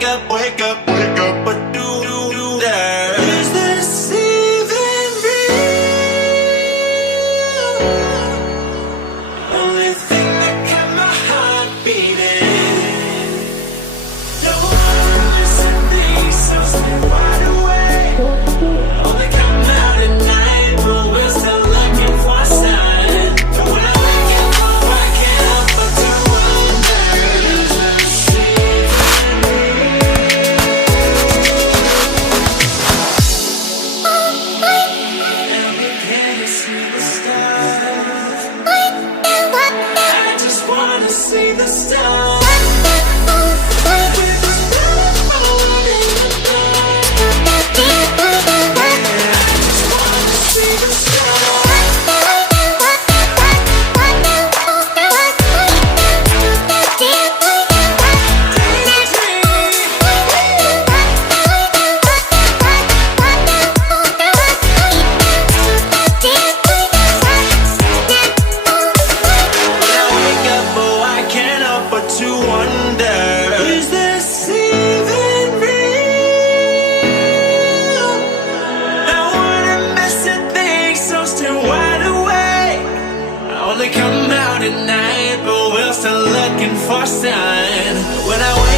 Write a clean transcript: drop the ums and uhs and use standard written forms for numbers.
wake up, what do that? Is this even real? Only thing that kept my heart beating. No one missing things, so stay wide awake. Only come out at night, but we're still looking for a sign. And when I wake up, oh, I can't help but to wonder, is this even and we can't see the stars. I just wanna see the stars. To wonder, is this even real? I wanna miss a thing, so still wide awake. I only come out at night, but we're still looking for a sign. When I wake